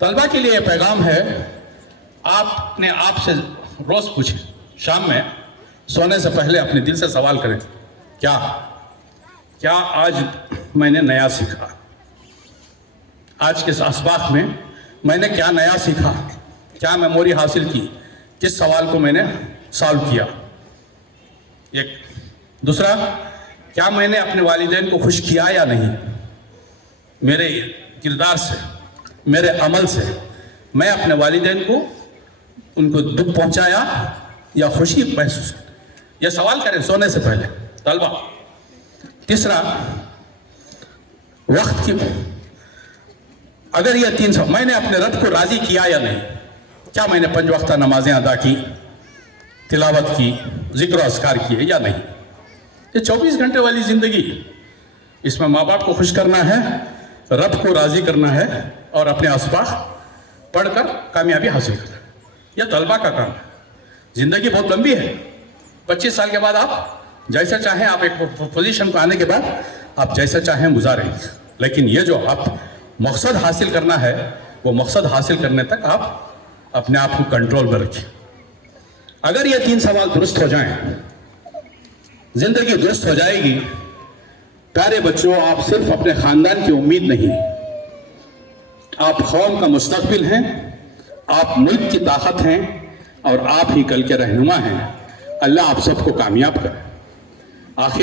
طلبہ کے لیے یہ پیغام ہے، آپ اپنے آپ سے روز پوچھیں، شام میں سونے سے پہلے اپنے دل سے سوال کریں، کیا آج میں نے نیا سیکھا؟ آج کے اسباق میں میں نے کیا نیا سیکھا؟ کیا میموری حاصل کی؟ کس سوال کو میں نے سالو کیا؟ ایک دوسرا، کیا میں نے اپنے والدین کو خوش کیا یا نہیں؟ میرے کردار سے، میرے عمل سے میں اپنے والدین کو ان کو دکھ پہنچایا یا خوشی محسوس کی؟ یہ سوال کریں سونے سے پہلے طلبہ۔ تیسرا، وقت کی، اگر یہ 3 سوال، میں نے اپنے رب کو راضی کیا یا نہیں؟ کیا میں نے 5 وقتہ نمازیں ادا کی، تلاوت کی، ذکر و اذکار کیے یا نہیں؟ یہ 24 گھنٹے والی زندگی، اس میں ماں باپ کو خوش کرنا ہے، رب کو راضی کرنا ہے اور اپنے اسباق پڑھ کر کامیابی حاصل کرنا ہے۔ یہ طلبہ کا کام ہے۔ زندگی بہت لمبی ہے، 25 سال کے بعد آپ جیسا چاہیں، آپ ایک پوزیشن کو آنے کے بعد آپ جیسا چاہیں گزاریں، لیکن یہ جو آپ مقصد حاصل کرنا ہے، وہ مقصد حاصل کرنے تک آپ اپنے آپ کو کنٹرول میں رکھیں۔ اگر یہ 3 سوال درست ہو جائیں، زندگی درست ہو جائے گی۔ پیارے بچوں، آپ صرف اپنے خاندان کی امید نہیں، آپ قوم کا مستقبل ہیں، آپ ملک کی طاقت ہیں اور آپ ہی کل کے رہنما ہیں۔ اللہ آپ سب کو کامیاب کرے۔